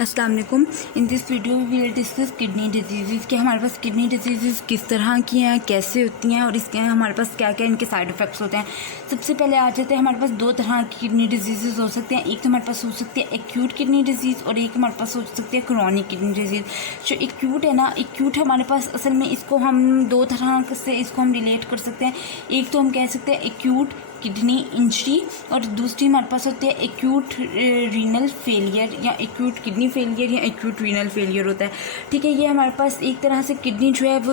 अस्सलाम वालेकुम। In this video we will discuss kidney disease कि हमारे पास किडनी डिजीज़ किस तरह की हैं, कैसे होती हैं और इसके हमारे पास क्या क्या इनके साइड इफ़ेक्ट्स होते हैं। सबसे पहले आ जाते हैं, हमारे पास दो तरह की किडनी डिजीज़ हो सकते हैं। एक तो हमारे पास हो सकती है एक्यूट किडनी डिजीज़ और एक हमारे पास हो सकती है क्रॉनिक किडनी डिजीज़। जो एक्यूट है ना, एक्यूट हमारे पास असल में इसको हम दो तरह से इसको हम रिलेट कर सकते हैं। एक तो हम कह सकते हैं एक्यूट किडनी इंजरी और दूसरी हमारे पास होती है एक्यूट रीनल फेलियर या एक्यूट किडनी फेलियर या एक्यूट रीनल फेलियर होता है। ठीक है, ये हमारे पास एक तरह से किडनी जो है वो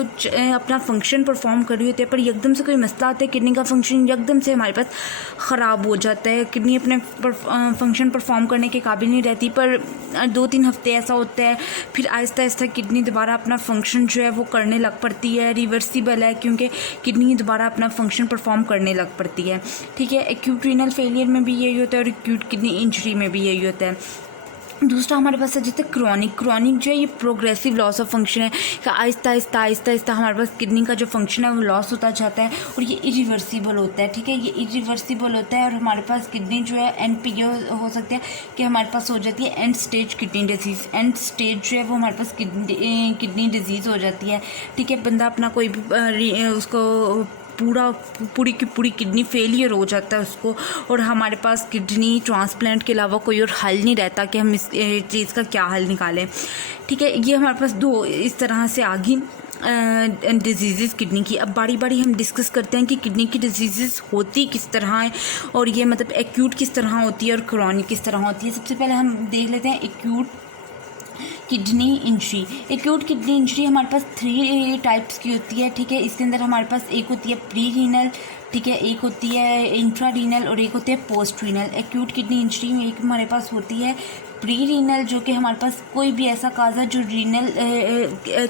अपना फंक्शन परफॉर्म कर रही होती है, पर एकदम से कोई मसला आता है, किडनी का फंक्शन एकदम से हमारे पास ख़राब हो जाता है, किडनी अपने फंक्शन परफॉर्म करने के काबिल नहीं रहती। पर 2-3 हफ्ते ऐसा होता है, फिर आहिस्ता आहिस्ता किडनी दोबारा अपना फंक्शन जो है वो करने लग पड़ती है। रिवर्सिबल है क्योंकि किडनी दोबारा अपना फंक्शन परफॉर्म करने लग पड़ती है। ठीक है, एक्यूट रीनल फेलियर में भी यही होता है और एक्यूट किडनी इंजरी में भी यही होता है। दूसरा हमारे पास है जैसे क्रॉनिक जो है ये प्रोग्रेसिव लॉस ऑफ फंक्शन है कि आहिस्ता आहिस्ता हमारे पास किडनी का जो फंक्शन है वो लॉस होता जाता है और ये इरिवर्सिबल होता है। ठीक है, ये इरिवर्सिबल होता है और हमारे पास किडनी जो है एंड पे ये हो सकता है कि हमारे पास हो जाती है and stage kidney disease. And stage जो है वो हमारे पास किडनी डिजीज़ हो जाती है। ठीक है, बंदा अपना कोई भी उसको पूरी की पूरी किडनी फेलियर हो जाता है उसको, और हमारे पास किडनी ट्रांसप्लांट के अलावा कोई और हल नहीं रहता कि हम इस चीज़ का क्या हल निकालें। ठीक है, ये हमारे पास दो इस तरह से आ गई डिजीज़ किडनी की। अब बारी बारी हम डिस्कस करते हैं कि किडनी की डिजीज़ होती किस तरह है और ये मतलब एक्यूट किस तरह होती है और क्रॉनिक किस तरह होती है। सबसे पहले हम देख लेते हैं acute kidney injury. Acute kidney injury हमारे पास 3 टाइप्स की होती है। ठीक है, इसके अंदर हमारे पास एक होती है प्री रीनल, ठीक है, एक होती है इंट्रा रीनल और एक होती है post renal. Acute kidney injury में एक हमारे पास होती है प्री रीनल, जो कि हमारे पास कोई भी ऐसा काज है जो रीनल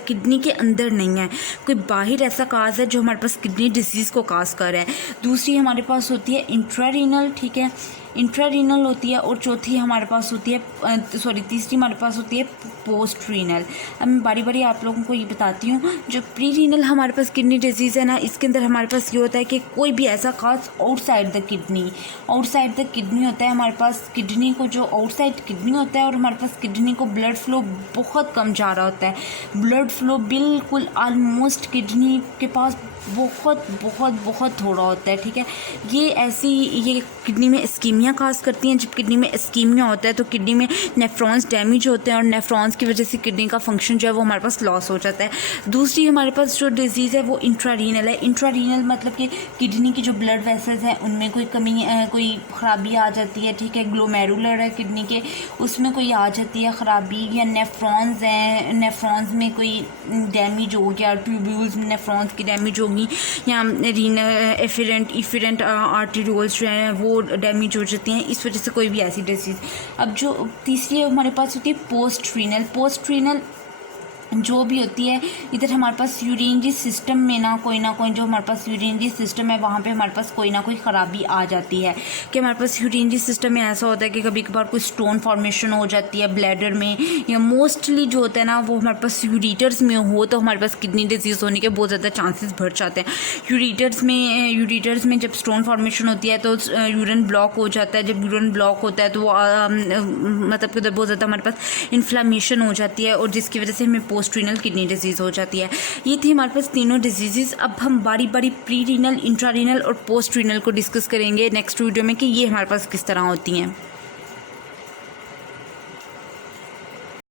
किडनी के अंदर नहीं है, कोई बाहर ऐसा काज है जो हमारे पास किडनी डिजीज़ को काज कर रहा है। दूसरी हमारे पास होती है इंट्रा रीनल, ठीक है, इंट्रा रीनल होती है। और चौथी हमारे पास होती है तीसरी हमारे पास होती है पोस्ट रीनल। अब मैं बारी बारी आप लोगों को ये बताती हूँ। जो प्री रीनल हमारे पास किडनी डिजीज़ है ना, इसके अंदर हमारे पास ये होता है कि कोई भी ऐसा काज आउटसाइड द किडनी होता है। हमारे पास किडनी को जो आउटसाइड किडनी होता है और हमारे पास किडनी को ब्लड फ्लो बहुत कम जा रहा होता है। ब्लड फ्लो बिल्कुल ऑलमोस्ट किडनी के पास बहुत थोड़ा होता है। ठीक है, ये किडनी में इस्कीमिया काज करती हैं। जब किडनी में इस्कीमिया होता है तो किडनी में नेफ्रॉन्स डैमेज होते हैं और नेफ्रॉन्स की वजह से किडनी का फंक्शन जो है वो हमारे पास लॉस हो जाता है। दूसरी हमारे पास जो डिजीज़ है वो इंट्रारीनल है। इंट्रारीनल मतलब कि किडनी की जो ब्लड वेसल्स हैं उनमें कोई कमी कोई ख़राबी आ जाती है। ठीक है, ग्लोमेरुलर है किडनी के, उसमें कोई आ जाती है ख़राबी, या नेफ्रॉन्स हैं, नेफ्रॉन्स में कोई डैमेज हो गया, ट्यूब्यूल्स में नेफ्रॉन्स की डैमेज होगी, या इफेरेंट आर्टेरियोल्स जो हैं वो डैमेज हो जाती हैं, इस वजह से कोई भी ऐसी डिजीज़। अब जो तीसरी हमारे पास होती है पोस्ट रीनल जो भी होती है, इधर हमारे पास यूरिनरी सिस्टम में ना कोई जो हमारे पास यूरिनरी सिस्टम है वहाँ पे हमारे पास कोई ना कोई ख़राबी आ जाती है। कि हमारे पास यूरिनरी सिस्टम में ऐसा होता है कि कभी कभार कोई स्टोन फॉर्मेशन हो जाती है ब्लैडर में, या मोस्टली जो होता है ना वो हमारे पास यूरिटर्स में हो तो हमारे पास किडनी डिजीज़ होने के बहुत ज़्यादा चांसेस बढ़ जाते हैं। यूरिटर्स में जब स्टोन फॉर्मेशन होती है तो यूरिन ब्लॉक हो जाता है। जब यूरिन ब्लॉक होता है तो वो मतलब कि बहुत ज़्यादा हमारे पास इन्फ्लामेशन हो जाती है और जिसकी वजह से हमें पोस्ट रीनल किडनी डिजीज़ हो जाती है। ये थी हमारे पास तीनों डिजीज़। अब हम बारी बारी प्री रीनल, इंट्रा रीनल और पोस्ट रीनल को डिस्कस करेंगे नेक्स्ट वीडियो में कि ये हमारे पास किस तरह होती हैं।